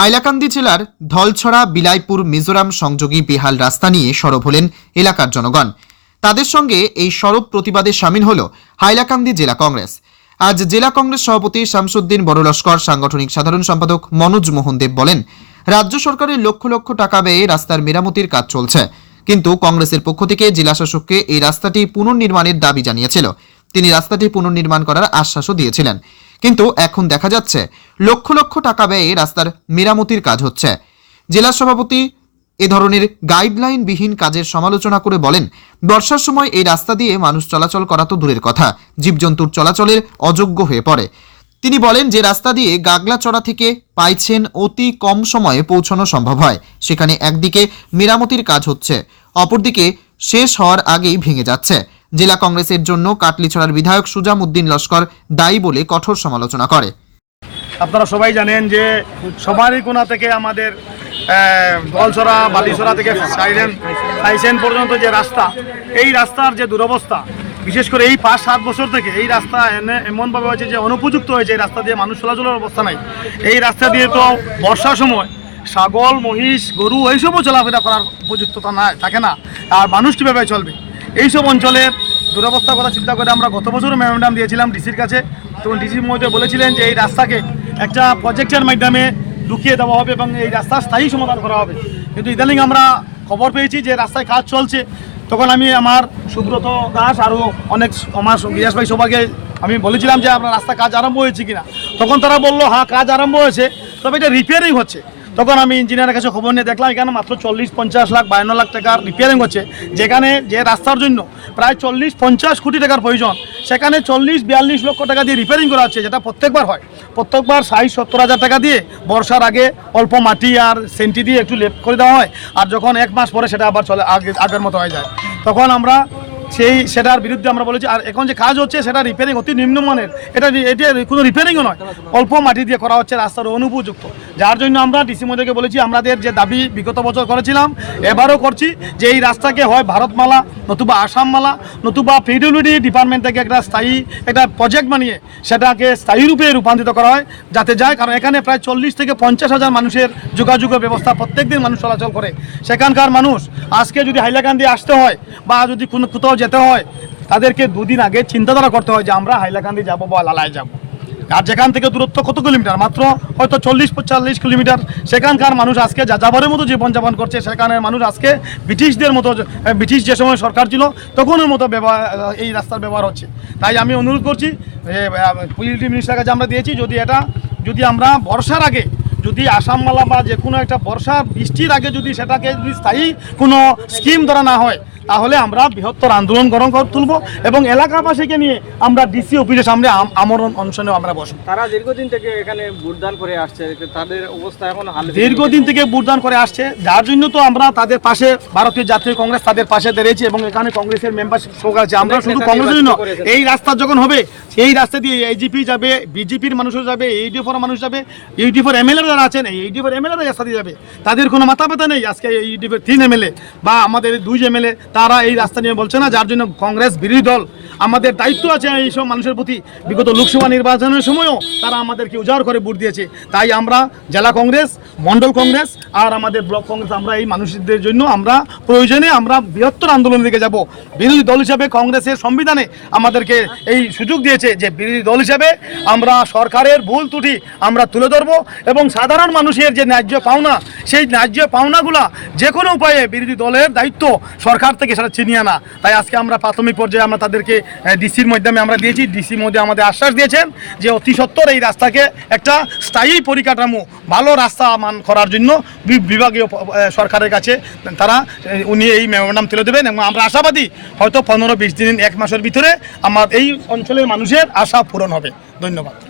হাইলাকান্দি জেলার ধলছড়া, বিলাইপুর, মিজোরাম সংযোগী বেহাল রাস্তা নিয়ে সরব হলেন এলাকার জনগণ। তাদের সঙ্গে এই সরব প্রতিবাদে সামিল হল হাইলাকান্দি জেলা কংগ্রেস। আজ জেলা কংগ্রেস সভাপতি শামসুদ্দিন বড়লস্কর, সাংগঠনিক সাধারণ সম্পাদক মনোজ মোহন দেব বলেন, রাজ্য সরকারের লক্ষ লক্ষ টাকা ব্যয়ে রাস্তার মেরামতির কাজ চলছে। কিন্তু কংগ্রেসের পক্ষ থেকে জেলা শাসককে এই রাস্তাটি পুনর্নির্মাণের দাবি জানিয়েছিল। তিনি রাস্তাটি পুনর্নির্মাণ করার আশ্বাসও দিয়েছিলেন। কিন্তু এখন দেখা যাচ্ছে লক্ষ লক্ষ টাকা ব্যয়ে রাস্তার মেরামতির কাজ হচ্ছে। জেলা সভাপতি এ ধরনের গাইডলাইনবিহীন কাজের সমালোচনা করে বলেন, বর্ষার সময় এই রাস্তা দিয়ে মানুষ চলাচল করা তো দূরের কথা, জীবজন্তুর চলাচলের অযোগ্য হয়ে পড়ে। তিনি বলেন যে রাস্তা দিয়ে গাগলাচড়া থেকে পাইছেন অতি কম সময়ে পৌঁছানো সম্ভব হয়। সেখানে একদিকে মেরামতির কাজ হচ্ছে, অপরদিকে শেষ হওয়ার আগেই ভেঙে যাচ্ছে। জেলা কংগ্রেসের জন্য কাটলিছড়ার বিধায়ক সুজাম উদ্দিন লস্কর দায়ী বলে কঠোর সমালোচনা করে। আপনারা সবাই জানেন যে সবারই কোনা থেকে আমাদের দলছড়া, বালিছড়া থেকে সাইরেন সাইসেন পর্যন্ত যে রাস্তা, এই রাস্তার যে দুরবস্থা, বিশেষ করে এই পাঁচ, সাত বছর থেকে এই রাস্তা এনে এমনভাবে হয়েছে যে অনুপযুক্ত হয়েছে, এই রাস্তা দিয়ে মানুষ চলাচলের অবস্থা নাই। এই রাস্তা দিয়ে তো বর্ষার সময় ছাগল, মহিষ, গরু এইসবও চলাফেরা করার উপযুক্ততা না থাকে না, আর মানুষ কীভাবে চলবে? এইসব অঞ্চলের দুরবস্থার কথা চিন্তা করে আমরা গত বছরও মেমোরান্ডাম দিয়েছিলাম ডিসির কাছে। তখন ডিসির মধ্যে বলেছিলেন যে এই রাস্তাকে একটা প্রজেক্টের মাধ্যমে ঢুকিয়ে দেওয়া হবে এবং এই রাস্তার স্থায়ী সমাধান করা হবে। কিন্তু ইদানিং আমরা খবর পেয়েছি যে রাস্তায় কাজ চলছে। তখন আমি আমার সুব্রত দাস আরও অনেক আমার গিয়াস ভাই সবাইকে আমি বলেছিলাম যে আপনার রাস্তা কাজ আরম্ভ হয়েছে কিনা। তখন তারা বলল হ্যাঁ কাজ আরম্ভ হয়েছে, তবে এটা রিপেয়ারিং হচ্ছে। তখন আমি ইঞ্জিনিয়ারের কাছে খবর নিয়ে দেখলাম, এখানে মাত্র চল্লিশ পঞ্চাশ লাখ, বায়ান্ন লাখ টাকার রিপেয়ারিং হচ্ছে। যেখানে যে রাস্তার জন্য প্রায় চল্লিশ পঞ্চাশ কোটি টাকার প্রয়োজন, সেখানে চল্লিশ বিয়াল্লিশ লক্ষ টাকা দিয়ে রিপেয়ারিং করা হচ্ছে, যেটা প্রত্যেকবার হয়। প্রত্যেকবার ষাট সত্তর হাজার টাকা দিয়ে বর্ষার আগে অল্প মাটি আর সেন্টি দিয়ে একটু লেপ করে দেওয়া হয়, আর যখন এক মাস পরে সেটা আবার চলে, আগে আগের মতো হয়ে যায়। তখন আমরা সেই সেটার বিরুদ্ধে আমরা বলেছি, আর এখন যে কাজ হচ্ছে সেটা রিপেয়ারিং অতি নিম্নমানের। এটা এটা কোনো রিপেয়ারিংও নয়, অল্প মাটি দিয়ে করা হচ্ছে রাস্তার অনুপযুক্ত। যার জন্য আমরা ডিসি মোদীকে বলেছি, আমাদের যে দাবি বিগত বছর করেছিলাম, এবারও করছি যে এই রাস্তাকে হয় ভারতমালা, নতুবা আসামমালা, নতুবা পিডব্লিউডি ডিপার্টমেন্ট থেকে একটা স্থায়ী একটা প্রজেক্ট বানিয়ে সেটাকে স্থায়ী রূপে রূপান্তরিত করা হয়, যাতে যায়। কারণ এখানে প্রায় চল্লিশ থেকে পঞ্চাশ হাজার মানুষের যোগাযোগের ব্যবস্থা প্রত্যেক দিন মানুষ চলাচল করে। সেখানকার মানুষ আজকে যদি হাইলাকান্দি আসতে হয় বা যদি কোনো কোথাও যেতে হয়, তাদেরকে দুদিন আগে চিন্তাধারা করতে হয় যে আমরা হাইলাকান্দি যাব বা লালায় যাব। আর যেখান থেকে দূরত্ব কত কিলোমিটার? মাত্র হয়তো চল্লিশ পঁয়তাল্লিশ কিলোমিটার। সেখানকার মানুষ আজকে যা যাবারের মতো জীবনযাপন করছে। সেখানে মানুষ আজকে ব্রিটিশদের মতো ব্রিটিশ যে সময় সরকার ছিল, তখনের মতো ব্যবহার এই রাস্তার ব্যবহার হচ্ছে। তাই আমি অনুরোধ করছি পুলিশ মিনিস্টার কাছে আমরা দিয়েছি, যদি এটা, যদি আমরা বর্ষার আগে যদি আসামমালা বা যে কোনো একটা বর্ষা বৃষ্টির আগে যদি সেটাকে যদি স্থায়ী কোনো স্কিম ধরা না হয় তাহলে আমরা বৃহত্তর আন্দোলন গরম করে তুলব এবং এলাকাবাসীকে নিয়ে আমরা ডিসি অফিসের সামনে আম- আমরণ অনশনেও আমরা বসবো। তারা দীর্ঘদিন থেকে এখানে ভোটদান করে আসছে তাদের অবস্থা এখন হাল দীর্ঘদিন থেকে ভোটদান করে আসছে যার জন্য তো আমরা তাদের পাশে ভারতীয় জাতীয় কংগ্রেস তাদের পাশে দাঁড়িয়েছি এবং এখানে কংগ্রেসের মেম্বারশিপ শোক আছে। আমরা শুধু কংগ্রেসের জন্য এই রাস্তা যখন হবে এই রাস্তা দিয়ে এইজিপি যাবে বিজেপির মানুষও যাবে এইডিএফর মানুষ যাবে ইউডিএফর এমএলএ যারা আছেন, এই ইউডিএফর এমএলএ রাস্তা দিয়ে যাবে। তাদের কোনো মাথা ব্যথা নেই। আজকে এই ইউডিএফের তিন এমএলএ বা আমাদের দুই এমএলএ তারা এই রাস্তা নিয়ে বলছে না, যার জন্য কংগ্রেস বিরোধী দল। আমাদের দায়িত্ব আছে এইসব মানুষের প্রতি। বিগত লোকসভা নির্বাচনের সময়ও তারা আমাদেরকে উজাড় করে ভোট দিয়েছে। তাই আমরা জেলা কংগ্রেস মন্ডল কংগ্রেস আর আমাদের ব্লক কংগ্রেস, আমরা এই মানুষদের জন্য আমরা প্রয়োজনে আমরা বৃহত্তর আন্দোলনের দিকে যাব। বিরোধী দল হিসাবে কংগ্রেসের সংবিধানে আমাদেরকে এই সুযোগ দিয়েছে যে বিরোধী দল হিসাবে আমরা সরকারের ভুল ত্রুটি আমরা তুলে ধরবো এবং সাধারণ মানুষের যে ন্যায্য পাওনা, সেই ন্যায্য পাওনাগুলা যে কোনো উপায়ে বিরোধী দলের দায়িত্ব সরকার থেকে সেটা চিনিয়ে আনা। তাই আজকে আমরা প্রাথমিক পর্যায়ে আমরা তাদেরকে ডিসির মাধ্যমে আমরা দিয়েছি। ডিসি মধ্যে আমাদের আশ্বাস দিয়েছেন যে অতি সত্বর এই রাস্তাকে একটা স্থায়ী পরিকাঠামো, ভালো রাস্তা মান করার জন্য বিভাগীয় সরকারের কাছে তারা উনি এই মেমোরান্ডাম তুলে দেবেন এবং আমরা আশাবাদী হয়তো পনেরো বিশ দিন, এক মাসের ভিতরে আমার এই অঞ্চলের মানুষের আশা পূরণ হবে। ধন্যবাদ।